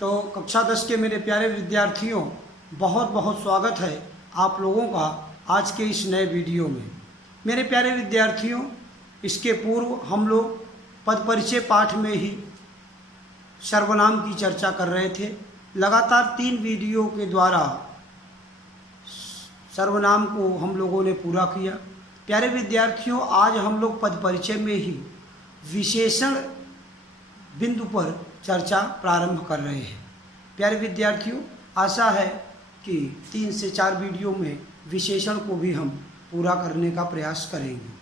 तो कक्षा 10 के मेरे प्यारे विद्यार्थियों, बहुत बहुत स्वागत है आप लोगों का आज के इस नए वीडियो में। मेरे प्यारे विद्यार्थियों, इसके पूर्व हम लोग पद परिचय पाठ में ही सर्वनाम की चर्चा कर रहे थे। लगातार 3 वीडियो के द्वारा सर्वनाम को हम लोगों ने पूरा किया। प्यारे विद्यार्थियों, आज हम लोग पद परिचय में ही विशेषण बिंदु पर चर्चा प्रारंभ कर रहे हैं। प्यारे विद्यार्थियों, आशा है कि 3 से 4 वीडियो में विशेषण को भी हम पूरा करने का प्रयास करेंगे।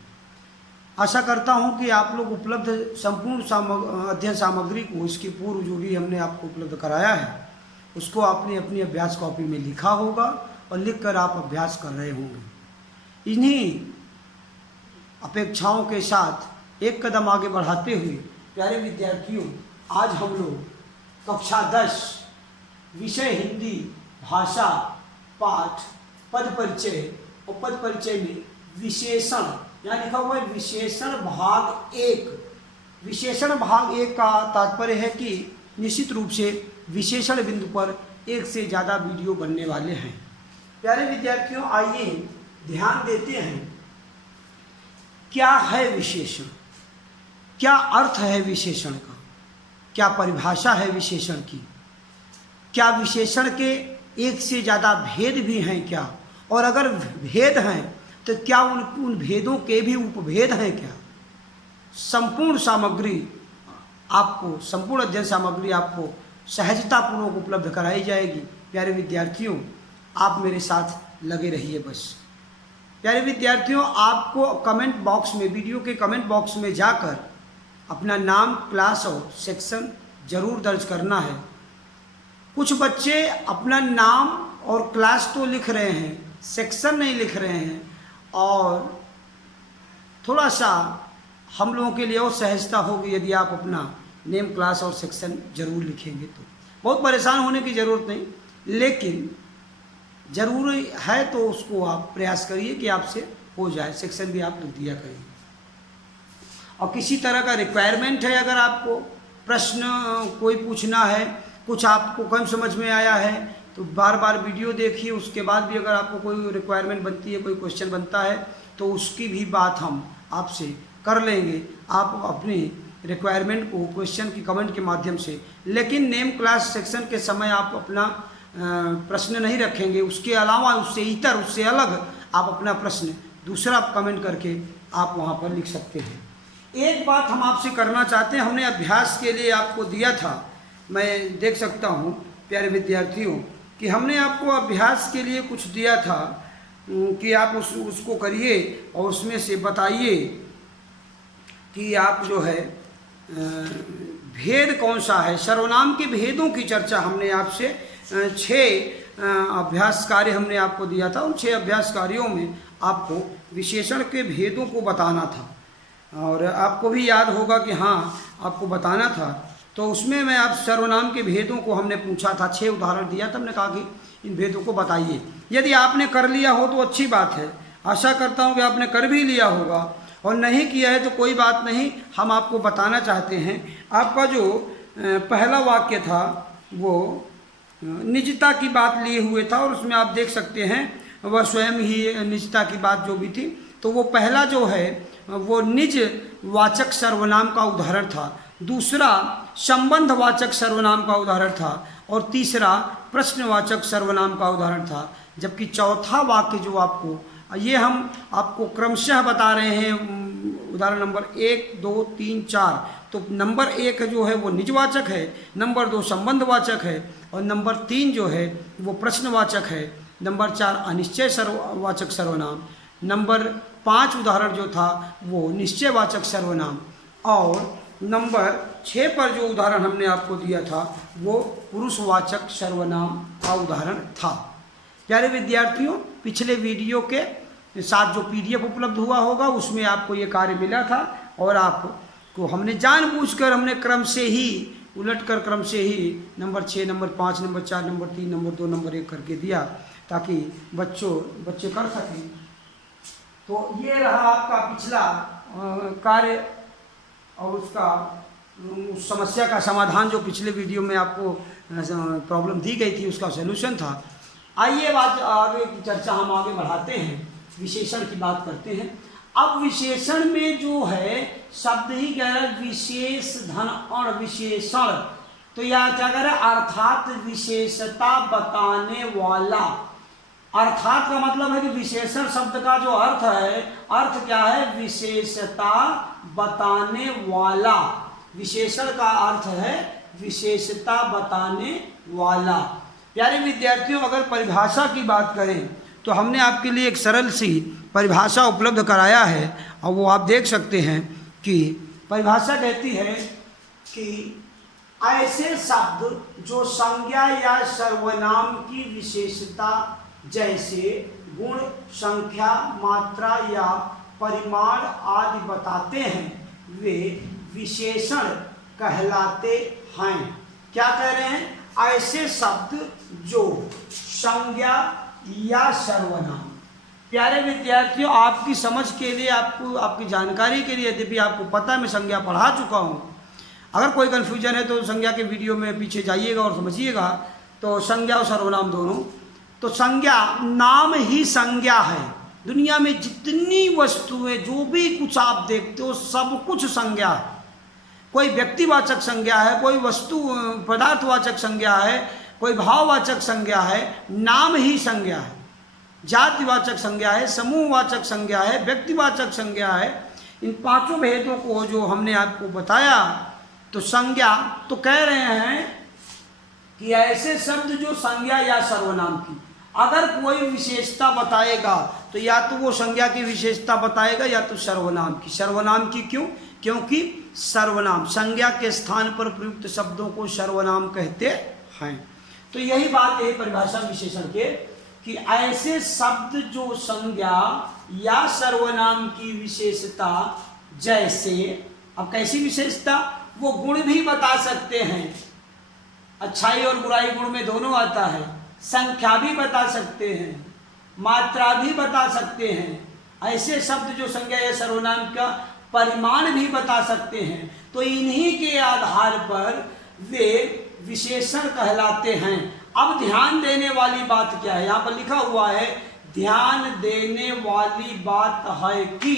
आशा करता हूं कि आप लोग उपलब्ध संपूर्ण अध्ययन सामग्री को, इसके पूर्व जो भी हमने आपको उपलब्ध कराया है, उसको आपने अपनी अभ्यास कॉपी में लिखा होगा और लिखकर आप अभ्यास कर रहे होंगे। इन्हीं अपेक्षाओं के साथ एक कदम आगे बढ़ाते हुए प्यारे विद्यार्थियों, आज हम लोग कक्षा 10 विषय हिंदी भाषा पाठ पद परिचय और पद परिचय में विशेषण, यहाँ लिखा हुआ है विशेषण भाग 1। विशेषण भाग 1 का तात्पर्य है कि निश्चित रूप से विशेषण बिंदु पर 1 से ज़्यादा वीडियो बनने वाले हैं। प्यारे विद्यार्थियों, आइए ध्यान देते हैं क्या है विशेषण, क्या अर्थ है विशेषण का, क्या परिभाषा है विशेषण की, क्या विशेषण के 1 से ज़्यादा भेद भी हैं क्या, और अगर भेद हैं तो क्या उन भेदों के भी उपभेद हैं क्या। संपूर्ण सामग्री आपको, संपूर्ण अध्ययन सामग्री आपको सहजतापूर्वक उपलब्ध कराई जाएगी। प्यारे विद्यार्थियों, आप मेरे साथ लगे रहिए बस। प्यारे विद्यार्थियों, आपको कमेंट बॉक्स में, वीडियो के कमेंट बॉक्स में जाकर अपना नाम, क्लास और सेक्शन जरूर दर्ज करना है। कुछ बच्चे अपना नाम और क्लास तो लिख रहे हैं, सेक्शन नहीं लिख रहे हैं, और थोड़ा सा हम लोगों के लिए और सहजता होगी यदि आप अपना नेम, क्लास और सेक्शन जरूर लिखेंगे। तो बहुत परेशान होने की ज़रूरत नहीं, लेकिन ज़रूरी है तो उसको आप प्रयास करिए कि आपसे हो जाए। सेक्शन भी आप लिख दिया करिए। और किसी तरह का रिक्वायरमेंट है, अगर आपको प्रश्न कोई पूछना है, कुछ आपको कम समझ में आया है, तो बार बार वीडियो देखिए। उसके बाद भी अगर आपको कोई रिक्वायरमेंट बनती है, कोई क्वेश्चन बनता है, तो उसकी भी बात हम आपसे कर लेंगे। आप अपनी रिक्वायरमेंट को क्वेश्चन की कमेंट के माध्यम से, लेकिन नेम, क्लास, सेक्शन के समय आप अपना प्रश्न नहीं रखेंगे। उसके अलावा, उससे इतर, उससे अलग आप अपना प्रश्न दूसरा कमेंट करके आप वहाँ पर लिख सकते हैं। एक बात हम आपसे करना चाहते हैं, हमने अभ्यास के लिए आपको दिया था, मैं देख सकता हूँ प्यारे विद्यार्थियों कि हमने आपको अभ्यास के लिए कुछ दिया था कि आप उसको करिए और उसमें से बताइए कि आप जो है भेद कौन सा है। सर्वनाम के भेदों की चर्चा हमने आपसे 6 अभ्यास कार्य हमने आपको दिया था। उन 6 अभ्यास कार्यों में आपको विशेषण के भेदों को बताना था, और आपको भी याद होगा कि हाँ, आपको बताना था। तो उसमें मैं आप सर्वनाम के भेदों को हमने पूछा था, 6 उदाहरण दिया था। हमने कहा कि इन भेदों को बताइए। यदि आपने कर लिया हो तो अच्छी बात है, आशा करता हूँ कि आपने कर भी लिया होगा, और नहीं किया है तो कोई बात नहीं, हम आपको बताना चाहते हैं। आपका जो पहला वाक्य था वो निजता की बात लिए हुए था, और उसमें आप देख सकते हैं वह स्वयं ही निजता की बात जो भी थी। तो वो पहला जो है वो निज वाचक सर्वनाम का उदाहरण था, दूसरा संबंधवाचक सर्वनाम का उदाहरण था, और तीसरा प्रश्नवाचक सर्वनाम का उदाहरण था। जबकि चौथा वाक्य जो आपको, ये हम आपको क्रमशः बता रहे हैं, उदाहरण नंबर 1, 2, 3, 4। तो नंबर 1 जो है वो निजवाचक है, नंबर 2 संबंधवाचक है, और नंबर 3 जो है वो प्रश्नवाचक है, नंबर 4 अनिश्चय वाचक सर्वनाम, नंबर 5 उदाहरण जो था वो निश्चयवाचक सर्वनाम, और नंबर 6 पर जो उदाहरण हमने आपको दिया था वो पुरुषवाचक सर्वनाम का उदाहरण था। प्यारे विद्यार्थियों, पिछले वीडियो के साथ जो PDF उपलब्ध हुआ होगा उसमें आपको ये कार्य मिला था, और आपको हमने जानबूझकर हमने क्रम से ही, उलटकर क्रम से ही number 6, number 5, number 4, number 3, number 2, number 1 करके दिया, ताकि बच्चे कर सकें। तो ये रहा आपका पिछला कार्य, और उसका उस समस्या का समाधान जो पिछले वीडियो में आपको प्रॉब्लम दी गई थी उसका सलूशन था। आइए बात आगे की चर्चा हम आगे बढ़ाते हैं, विशेषण की बात करते हैं। अब विशेषण में जो है शब्द ही कह रहा है विशेष धन और विशेषण, तो यह क्या कह रहा है, अर्थात विशेषता बताने वाला। अर्थात का मतलब है कि विशेषण शब्द का जो अर्थ है, अर्थ क्या है, विशेषता बताने वाला। विशेषण का अर्थ है विशेषता बताने वाला। प्यारे विद्यार्थियों, अगर परिभाषा की बात करें तो हमने आपके लिए एक सरल सी परिभाषा उपलब्ध कराया है और वो आप देख सकते हैं कि परिभाषा कहती है कि ऐसे शब्द जो संज्ञा या सर्वनाम की विशेषता जैसे गुण, संख्या, मात्रा या परिमाण आदि बताते हैं वे विशेषण कहलाते हैं। क्या कह रहे हैं, ऐसे शब्द जो संज्ञा या सर्वनाम। प्यारे विद्यार्थियों, आपकी समझ के लिए, आपको आपकी जानकारी के लिए, यद्यपि आपको पता है मैं संज्ञा पढ़ा चुका हूँ, अगर कोई कन्फ्यूजन है तो संज्ञा के वीडियो में पीछे जाइएगा और समझिएगा। तो संज्ञा और सर्वनाम दोनों, तो संज्ञा नाम ही संज्ञा है। दुनिया में जितनी वस्तुएं, जो भी कुछ आप देखते हो सब कुछ संज्ञा है। कोई व्यक्तिवाचक संज्ञा है, कोई वस्तु पदार्थवाचक संज्ञा है, कोई भाववाचक संज्ञा है, नाम ही संज्ञा है। जातिवाचक संज्ञा है, समूहवाचक संज्ञा है, व्यक्तिवाचक संज्ञा है। इन पांचों भेदों को जो हमने आपको बताया, तो संज्ञा तो कह रहे हैं कि ऐसे शब्द जो संज्ञा या सर्वनाम की अगर कोई विशेषता बताएगा तो या तो वो संज्ञा की विशेषता बताएगा या तो सर्वनाम की। सर्वनाम की क्यों? क्योंकि सर्वनाम संज्ञा के स्थान पर प्रयुक्त शब्दों को सर्वनाम कहते हैं। तो यही बात है परिभाषा विशेषण के कि ऐसे शब्द जो संज्ञा या सर्वनाम की विशेषता जैसे, अब कैसी विशेषता, वो गुण भी बता सकते हैं, अच्छाई और बुराई गुण में दोनों आता है, संख्या भी बता सकते हैं, मात्रा भी बता सकते हैं। ऐसे शब्द जो संज्ञा या सर्वनाम का परिमाण भी बता सकते हैं, तो इन्हीं के आधार पर वे विशेषण कहलाते हैं। अब ध्यान देने वाली बात क्या है, यहाँ पर लिखा हुआ है ध्यान देने वाली बात है कि,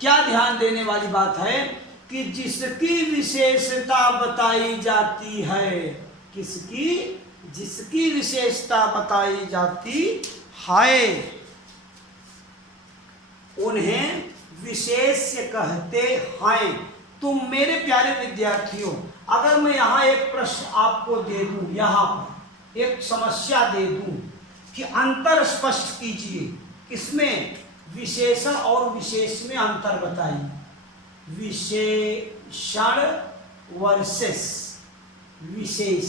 क्या ध्यान देने वाली बात है कि जिसकी विशेषता बताई जाती है, किसकी, जिसकी विशेषता बताई जाती है उन्हें विशेष्य कहते हैं। तो मेरे प्यारे विद्यार्थियों, अगर मैं यहाँ एक प्रश्न आपको दे दूं, यहाँ पर एक समस्या दे दूं कि अंतर स्पष्ट कीजिए, किसमें, विशेषण और विशेष में अंतर बताइए। विशेषण वर्सेस विशेष।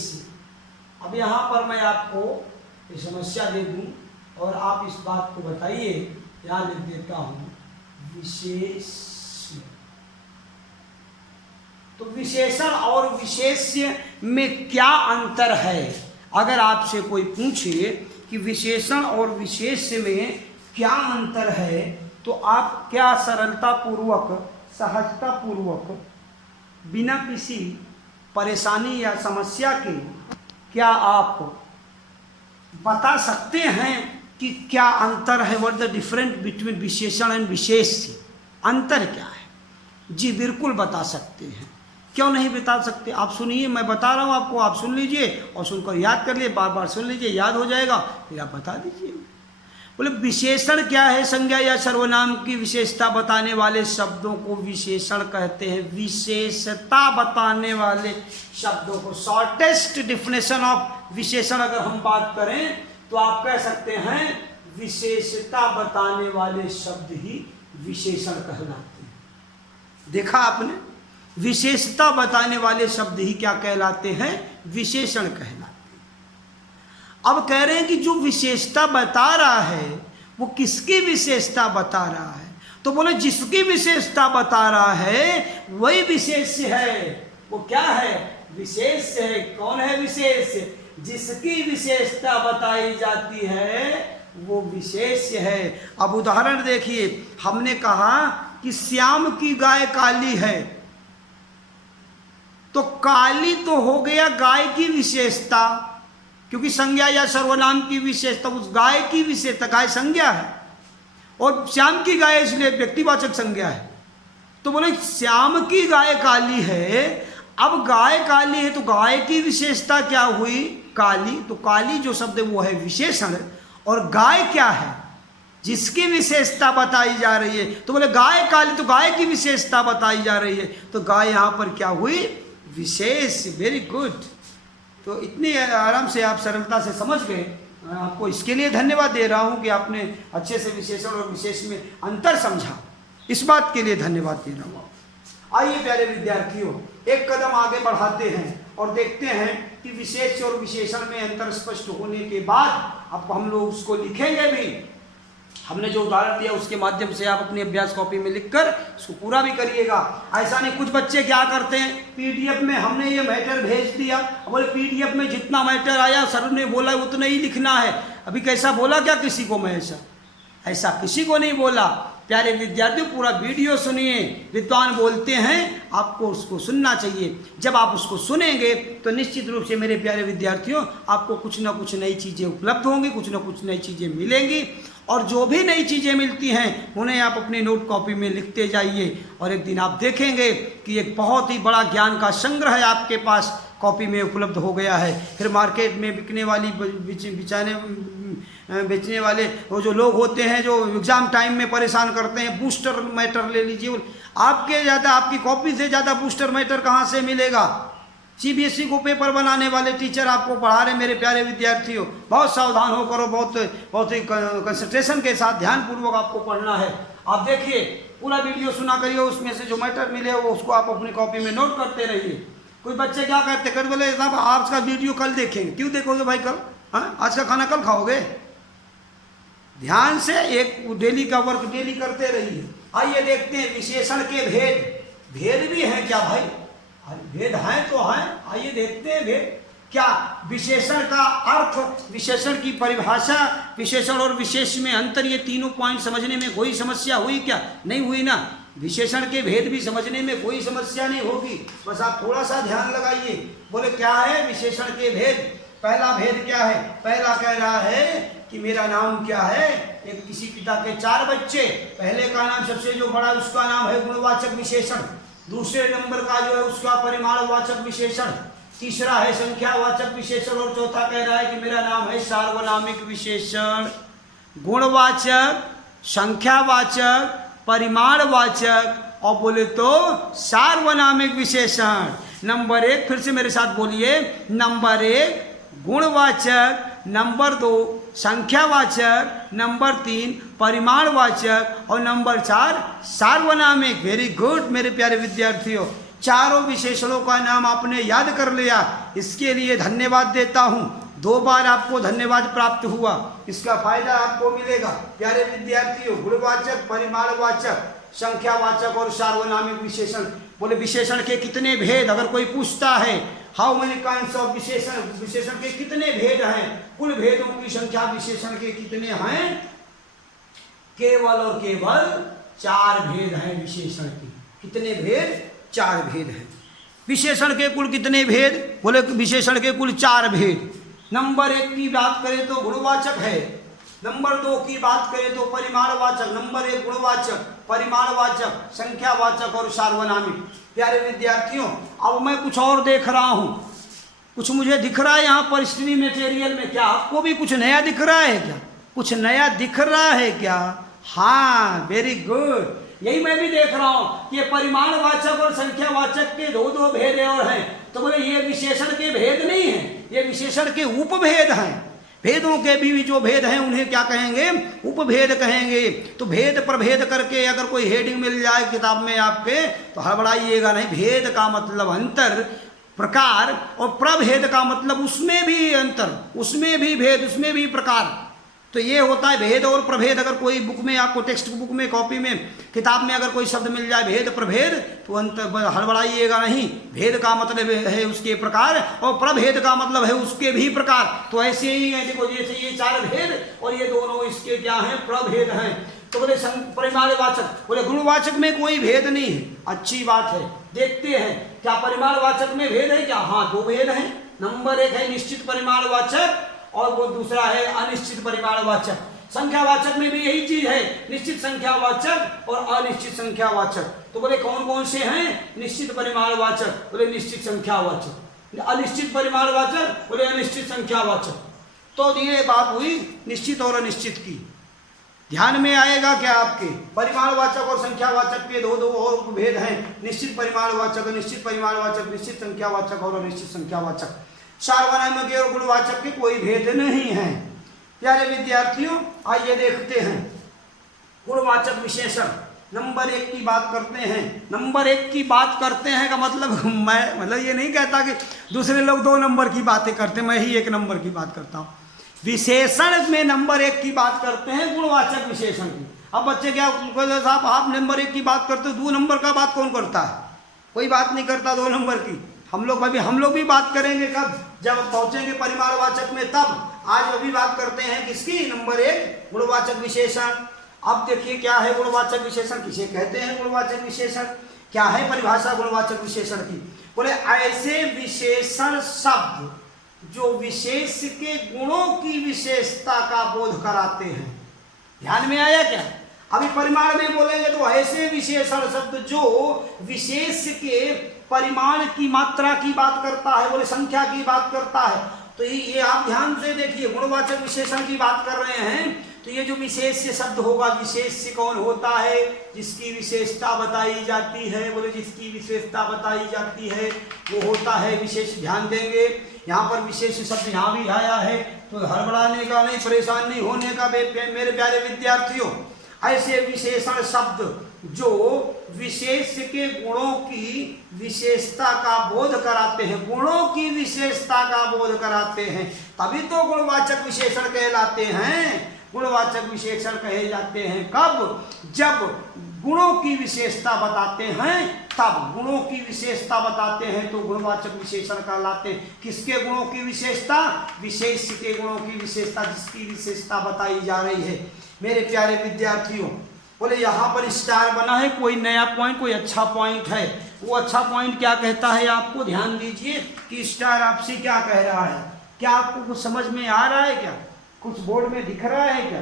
अब यहाँ पर मैं आपको ये समस्या दे दूं और आप इस बात को बताइए, यहाँ लिख देता हूँ विशेष। तो विशेषण और विशेष्य में क्या अंतर है? अगर आपसे कोई पूछे कि विशेषण और विशेष्य में क्या अंतर है, तो आप क्या सरलता पूर्वक, सहजता पूर्वक, बिना किसी परेशानी या समस्या के क्या आप बता सकते हैं कि क्या अंतर है? व्हाट द डिफरेंस बिटवीन विशेषण एंड विशेष्य, अंतर क्या है? जी बिल्कुल बता सकते हैं। क्यों नहीं बता सकते? आप सुनिए, मैं बता रहा हूँ आपको, आप सुन लीजिए और सुनकर याद कर लिए, बार बार सुन लीजिए, याद हो जाएगा, फिर आप बता दीजिए। बोले विशेषण क्या है? संज्ञा या सर्वनाम की विशेषता बताने वाले शब्दों को विशेषण कहते हैं। विशेषता बताने वाले शब्दों को, शॉर्टेस्ट डिफिनेशन ऑफ विशेषण अगर हम बात करें तो आप कह सकते हैं विशेषता बताने वाले शब्द ही विशेषण कहलाते हैं। देखा आपने, विशेषता बताने वाले शब्द ही क्या कहलाते हैं? विशेषण कहलाते हैं। अब कह रहे हैं कि जो विशेषता बता रहा है वो किसकी विशेषता बता रहा है? तो बोले जिसकी विशेषता बता रहा है वही विशेष्य है। वो क्या है? विशेष्य है। कौन है विशेष्य? जिसकी विशेषता बताई जाती है वो विशेष्य है। अब उदाहरण देखिए, हमने कहा कि श्याम की गाय काली है, तो काली तो हो गया गाय की विशेषता, क्योंकि संज्ञा या सर्वनाम की विशेषता उस गाय की विशेषता, गाय संज्ञा है और श्याम की गाय इसलिए व्यक्तिवाचक संज्ञा है। तो बोले श्याम की गाय काली है, अब गाय काली है तो गाय की विशेषता क्या हुई? काली। तो काली जो शब्द है वो है विशेषण, और गाय क्या है? जिसकी विशेषता बताई जा रही है। तो बोले गाय काली, तो गाय की विशेषता बताई जा रही है, तो गाय यहाँ पर क्या हुई? विशेष। Very good. तो इतनी आराम से आप सरलता से समझ गए, आपको इसके लिए धन्यवाद दे रहा हूँ कि आपने अच्छे से विशेषण और विशेष में अंतर समझा, इस बात के लिए धन्यवाद दे रहा हूँ। आइए प्यारे विद्यार्थियों, एक कदम आगे बढ़ाते हैं और देखते हैं कि विशेष और विशेषण में अंतर स्पष्ट होने के बाद अब हम लोग उसको लिखेंगे भी। हमने जो उदाहरण दिया उसके माध्यम से आप अपनी अभ्यास कॉपी में लिखकर उसको पूरा भी करिएगा। ऐसा नहीं, कुछ बच्चे क्या करते हैं, पीडीएफ में हमने ये मैटर भेज दिया, बोले पीडीएफ में जितना मैटर आया सर ने बोला उतना ही लिखना है। अभी कैसा बोला क्या किसी को मैं? ऐसा किसी को नहीं बोला। प्यारे विद्यार्थियों, पूरा वीडियो सुनिए। विद्वान बोलते हैं, आपको उसको सुनना चाहिए। जब आप उसको सुनेंगे तो निश्चित रूप से मेरे प्यारे विद्यार्थियों आपको कुछ ना कुछ नई चीज़ें उपलब्ध होंगी, कुछ ना कुछ नई चीज़ें मिलेंगी, और जो भी नई चीज़ें मिलती हैं उन्हें आप अपनी नोट कॉपी में लिखते जाइए, और एक दिन आप देखेंगे कि एक बहुत ही बड़ा ज्ञान का संग्रह आपके पास कॉपी में उपलब्ध हो गया है। फिर मार्केट में बिकने वाली बेचने वाले वो जो लोग होते हैं जो एग्ज़ाम टाइम में परेशान करते हैं, बूस्टर मैटर ले लीजिए, आपके ज़्यादा, आपकी कॉपी से ज़्यादा बूस्टर मैटर कहाँ से मिलेगा? सीबीएसई को पेपर बनाने वाले टीचर आपको पढ़ा रहे। मेरे प्यारे विद्यार्थियों, बहुत सावधान होकर और बहुत ही कंसंट्रेशन के साथ ध्यानपूर्वक आपको पढ़ना है। आप देखिए, पूरा वीडियो सुना करिए, उसमें से जो मैटर मिले वो उसको आप अपनी कॉपी में नोट करते रहिए। कोई बच्चे क्या करते, कर बोले साहब आज का वीडियो कल देखेंगे। क्यों देखोगे भाई कल? हाँ, आज का खाना कल खाओगे? ध्यान से एक डेली का वर्क डेली करते रहिए। आइए देखते हैं विशेषण के भेद। भेद भी हैं क्या भाई? भेद हैं तो हैं, आइए देखते हैं भेद क्या। विशेषण का अर्थ, विशेषण की परिभाषा, विशेषण और विशेष में अंतर, ये तीनों पॉइंट समझने में कोई समस्या हुई क्या? नहीं हुई ना। विशेषण के भेद भी समझने में कोई समस्या नहीं होगी, बस आप थोड़ा सा ध्यान लगाइए। बोले क्या है विशेषण के भेद? पहला भेद क्या है? पहला कह रहा है कि मेरा नाम क्या है। एक किसी पिता के 4 बच्चे, पहले का नाम सबसे जो बड़ा उसका नाम है गुणवाचक विशेषण, दूसरे नंबर का जो है उसका परिमाणवाचक विशेषण, तीसरा है संख्यावाचक विशेषण, और चौथा कह रहा है कि मेरा नाम है सार्वनामिक विशेषण। गुणवाचक, संख्यावाचक, परिमाणवाचक और बोले तो सार्वनामिक विशेषण। नंबर 1, फिर से मेरे साथ बोलिए। नंबर 1 गुणवाचक, नंबर 2 संख्यावाचक, नंबर 3 परिमाणवाचक और नंबर 4 सार्वनामिक। वेरी गुड मेरे प्यारे विद्यार्थियों, चारों विशेषणों का नाम आपने याद कर लिया, इसके लिए धन्यवाद देता हूँ। 2 बार आपको धन्यवाद प्राप्त हुआ, इसका फायदा आपको मिलेगा। प्यारे विद्यार्थियों, गुणवाचक, परिमाणवाचक, संख्यावाचक और सार्वनामिक विशेषण। बोले विशेषण के कितने भेद? अगर कोई पूछता है हाउ मेनी काइंड्स ऑफ विशेषण, विशेषण के कितने भेद हैं, कुल भेदों की संख्या विशेषण के कितने हैं? केवल और केवल 4 भेद हैं विशेषण के। कितने भेद? 4 भेद हैं। विशेषण के कुल कितने भेद? बोले विशेषण के कुल 4 भेद। नंबर 1 की बात करें तो गुणवाचक है, नंबर 2 की बात करें तो परिमाणवाचक, नंबर 1 गुणवाचक, परिमाणवाचक, संख्यावाचक और सार्वनामिक। प्यारे विद्यार्थियों, अब मैं कुछ और देख रहा हूँ, कुछ मुझे दिख रहा है यहाँ पर स्टडी मटेरियल में। क्या आपको भी कुछ नया दिख रहा है क्या? कुछ नया दिख रहा है क्या? हाँ, वेरी गुड। यही मैं भी देख रहा हूँ कि परिमाणवाचक और संख्यावाचक के 2 भेद और हैं। तो बोले ये विशेषण के भेद नहीं हैं, ये विशेषण के उपभेद हैं। भेदों के भी जो भेद हैं उन्हें क्या कहेंगे? उपभेद कहेंगे। तो भेद प्रभेद करके अगर कोई हेडिंग मिल जाए किताब में आपके तो हड़बड़ाइएगा नहीं। भेद का मतलब अंतर, प्रकार, और प्रभेद का मतलब उसमें भी अंतर, उसमें भी भेद, उसमें भी प्रकार। तो ये होता है भेद और प्रभेद। अगर कोई बुक में आपको टेक्स्ट बुक में, कॉपी में, किताब में अगर कोई शब्द मिल जाए भेद प्रभेद तो अंतर हड़बड़ाइएगा नहीं। भेद का मतलब है उसके प्रकार और प्रभेद का मतलब है उसके भी प्रकार। तो ऐसे ही है, देखो जैसे ये 4 भेद और ये दोनों इसके क्या हैं? प्रभेद हैं। तो बोले परिमाणवाचक, बोले गुणवाचक में कोई भेद नहीं है। अच्छी बात है। देखते हैं क्या परिमाणवाचक में भेद है क्या? हाँ, दो भेद है। नंबर एक है निश्चित परिमाणवाचक और वो दूसरा है अनिश्चित परिमाणवाचक। संख्यावाचक में भी यही चीज है, निश्चित संख्यावाचक और अनिश्चित संख्यावाचक। तो बोले कौन कौन से हैं? निश्चित परिमाणवाचक बोले निश्चित संख्यावाचक, अनिश्चित परिमाणवाचक बोले अनिश्चित संख्यावाचक। तो ये बात हुई निश्चित और अनिश्चित की। ध्यान में आएगा क्या आपके? परिमाणवाचक और संख्यावाचक के दो और भेद हैं, निश्चित परिमाणवाचक, अनिश्चित परिमाणवाचक, निश्चित संख्यावाचक और अनिश्चित संख्यावाचक। सार्वनाम के और गुणवाचक के कोई भेद नहीं है। प्यारे विद्यार्थियों, आइए देखते हैं गुणवाचक विशेषण। नंबर एक की बात करते हैं। नंबर एक की बात करते हैं का मतलब मैं ये नहीं कहता कि दूसरे लोग 2 नंबर की बातें करते, मैं ही 1 नंबर की बात करता हूँ। विशेषण में नंबर 1 की बात करते हैं गुणवाचक विशेषण की। अब बच्चे क्या साहब आप नंबर 1 की बात करते हो, 2 नंबर का बात कौन करता है? कोई बात नहीं करता 2 नंबर की। हम लोग भी बात करेंगे कब? जब पहुंचेंगे परिमाणवाचक में, तब। आज अभी बात करते हैं किसकी? नंबर 1 गुणवाचक विशेषण। अब देखिए क्या है गुणवाचक विशेषण, किसे कहते हैं गुणवाचक विशेषण, क्या है परिभाषा गुणवाचक विशेषण की? बोले ऐसे विशेषण शब्द जो विशेष के गुणों की विशेषता का बोध कराते हैं। ध्यान में आया क्या? अभी परिमाण में बोलेंगे तो ऐसे विशेषण शब्द जो विशेष के परिमाण की मात्रा की बात करता है, बोले संख्या की बात करता है। तो ये आप ध्यान से देखिए, गुणवाचक विशेषण की बात कर रहे हैं तो ये जो विशेष शब्द होगा, विशेष कौन होता है? जिसकी विशेषता बताई जाती है, बोले जिसकी विशेषता बताई जाती है वो होता है विशेष। ध्यान देंगे यहाँ पर विशेष शब्द यहाँ भी आया है, तो हड़बड़ाने का नहीं, परेशान नहीं होने का मेरे प्यारे विद्यार्थियों। ऐसे विशेषण शब्द जो विशेष के गुणों की विशेषता का बोध कराते हैं, गुणों की विशेषता का बोध कराते हैं, तभी तो गुणवाचक विशेषण कहलाते हैं। गुणवाचक विशेषण कहे जाते हैं कब? जब गुणों की विशेषता बताते हैं, तब गुणों की विशेषता बताते हैं तो गुणवाचक विशेषण कहलाते हैं। किसके गुणों की विशेषता? विशेष के गुणों की विशेषता, जिसकी विशेषता बताई जा रही है। मेरे प्यारे विद्यार्थियों, बोले यहाँ पर स्टार बना है, कोई नया पॉइंट, कोई अच्छा पॉइंट है। वो अच्छा पॉइंट क्या कहता है आपको ध्यान दीजिए कि स्टार आपसे क्या कह रहा है। क्या आपको कुछ समझ में आ रहा है क्या? कुछ बोर्ड में दिख रहा है क्या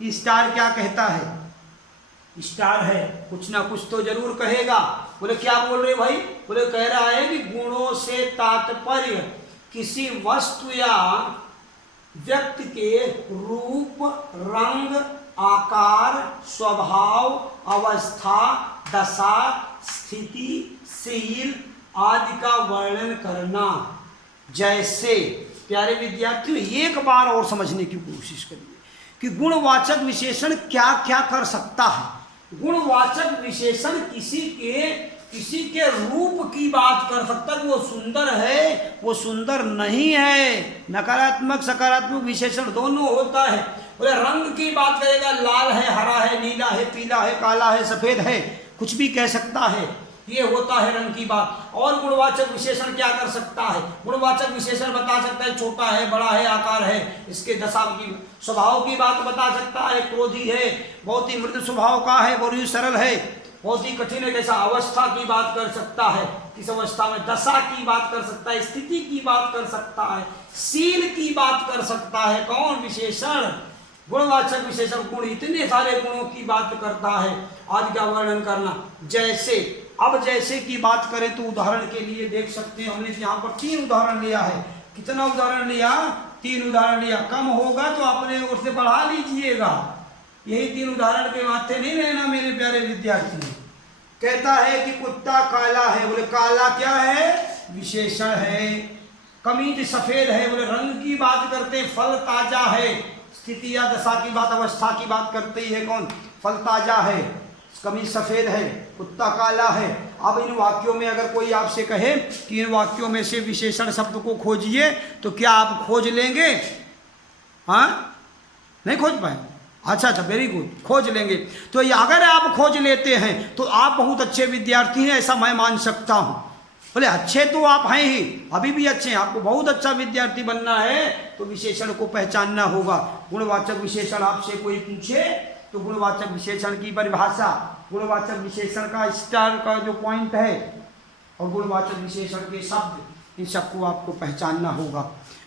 कि स्टार क्या कहता है? स्टार है, कुछ ना कुछ तो जरूर कहेगा। बोले क्या बोल रहे भाई? बोले कह रहा है कि गुणों से तात्पर्य किसी वस्तु या व्यक्ति के रूप, रंग, आकार, स्वभाव, अवस्था, दशा, स्थिति, शील आदि का वर्णन करना। जैसे प्यारे विद्यार्थियों, एक बार और समझने की कोशिश करिए कि गुणवाचक विशेषण क्या क्या कर सकता है। गुणवाचक विशेषण किसी के रूप की बात कर सकता है, वो सुंदर है, वो सुंदर नहीं है। नकारात्मक सकारात्मक विशेषण दोनों होता है। बोले रंग की बात करेगा, लाल है, हरा है, नीला है, पीला है, काला है, सफेद है, कुछ भी कह सकता है, ये होता है रंग की बात। और गुणवाचक विशेषण क्या कर सकता है? गुणवाचक विशेषण बता सकता है छोटा है, बड़ा है, आकार है, इसके दशा की, स्वभाव की बात बता सकता है, क्रोधी है, बहुत ही मृदु स्वभाव का है, बहुत ही सरल है, बहुत ही कठिन है, जैसा अवस्था की बात कर सकता है, किस अवस्था में, दशा की बात कर सकता है, स्थिति की बात कर सकता है, शील की बात कर सकता है। कौन? विशेषण। गुणवाचक विशेषण गुण इतने सारे गुणों की बात करता है, आदि का वर्णन करना। जैसे, अब जैसे की बात करें तो उदाहरण के लिए देख सकते हैं, हमने यहाँ पर 3 उदाहरण लिया है। कितना उदाहरण लिया? 3 उदाहरण लिया। कम होगा तो अपने ओर से बढ़ा लीजिएगा, यही 3 उदाहरण के माथे नहीं रहना मेरे प्यारे विद्यार्थी। कहता है कि कुत्ता काला है, बोले काला क्या है? विशेषण है। कमीज सफेद है, बोले रंग की बात करते। फल ताजा है, स्थिति या दशा की बात, अवस्था की बात करते ही है। कौन? फल ताजा है, कमीज सफेद है, कुत्ता काला है। अब इन वाक्यों में अगर कोई आपसे कहे कि इन वाक्यों में से विशेषण शब्द को खोजिए, तो क्या आप खोज लेंगे? हाँ, नहीं खोज पाए? अच्छा, वेरी गुड, खोज लेंगे। तो अगर आप खोज लेते हैं तो आप बहुत अच्छे विद्यार्थी हैं, ऐसा मैं मान सकता हूँ। बोले अच्छे तो आप हैं ही, अभी भी अच्छे हैं, आपको बहुत अच्छा विद्यार्थी बनना है तो विशेषण को पहचानना होगा। गुणवाचक विशेषण आपसे कोई पूछे तो गुणवाचक विशेषण की परिभाषा, गुणवाचक विशेषण का स्टार का जो पॉइंट है, और गुणवाचक विशेषण के शब्द, इन सबको आपको पहचानना होगा।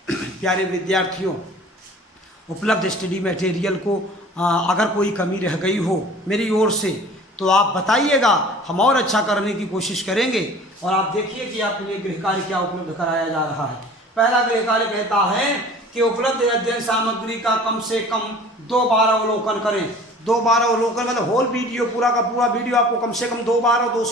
प्यारे विद्यार्थियों, उपलब्ध स्टडी मटेरियल को अगर कोई कमी रह गई हो मेरी ओर से तो आप बताइएगा, हम और अच्छा करने की कोशिश करेंगे। और आप देखिए कि आपके लिए गृह कार्य क्या उपलब्ध कराया जा रहा है। पहला गृह कार्य कहता है कि उपलब्ध अध्ययन सामग्री का कम से कम 2 बार अवलोकन करें। 2 बार अवलोकन मतलब होल वीडियो, पूरा का पूरा वीडियो आपको कम से कम 2 बार, और 2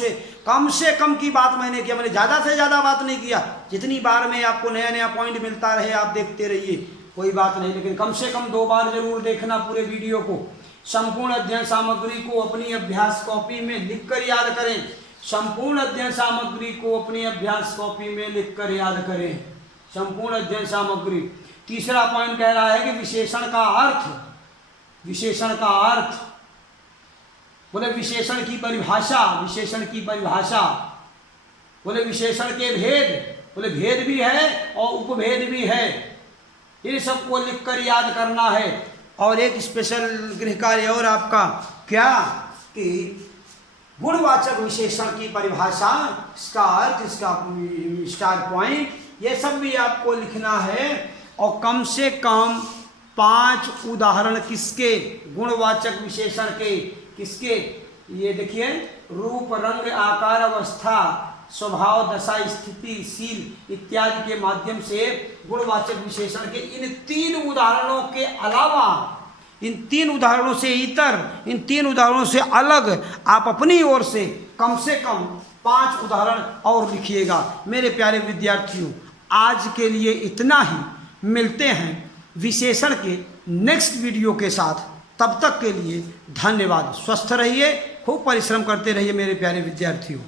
से कम की बात मैंने किया, मैंने ज़्यादा से ज़्यादा बात नहीं किया। जितनी बार में आपको नया नया पॉइंट मिलता रहे आप देखते रहिए, कोई बात नहीं, लेकिन कम से कम 2 बार जरूर देखना पूरे वीडियो को। संपूर्ण अध्ययन सामग्री को अपनी अभ्यास कॉपी में लिखकर याद करें। संपूर्ण अध्ययन सामग्री को अपनी अभ्यास कॉपी में लिखकर याद करें। संपूर्ण अध्ययन सामग्री। तीसरा पॉइंट कह रहा है कि विशेषण का अर्थ, विशेषण का अर्थ बोले विशेषण की परिभाषा, विशेषण की परिभाषा बोले विशेषण के भेद, बोले भेद भी है और उपभेद भी है, ये सबको लिखकर याद करना है। और एक स्पेशल गृह कार्य और आपका क्या कि गुणवाचक विशेषण की परिभाषा, इसका अर्थ, इसका स्टार पॉइंट, ये सब भी आपको लिखना है। और कम से कम 5 उदाहरण किसके, गुणवाचक विशेषण के, किसके, ये देखिए, रूप, रंग, आकार, अवस्था, स्वभाव, दशा, स्थिति, शील इत्यादि के माध्यम से गुणवाचक विशेषण के इन 3 उदाहरणों के अलावा, इन 3 उदाहरणों से इतर, इन 3 उदाहरणों से अलग आप अपनी ओर से कम 5 उदाहरण और लिखिएगा। मेरे प्यारे विद्यार्थियों, आज के लिए इतना ही। मिलते हैं विशेषण के नेक्स्ट वीडियो के साथ। तब तक के लिए धन्यवाद। स्वस्थ रहिए, खूब परिश्रम करते रहिए मेरे प्यारे विद्यार्थियों।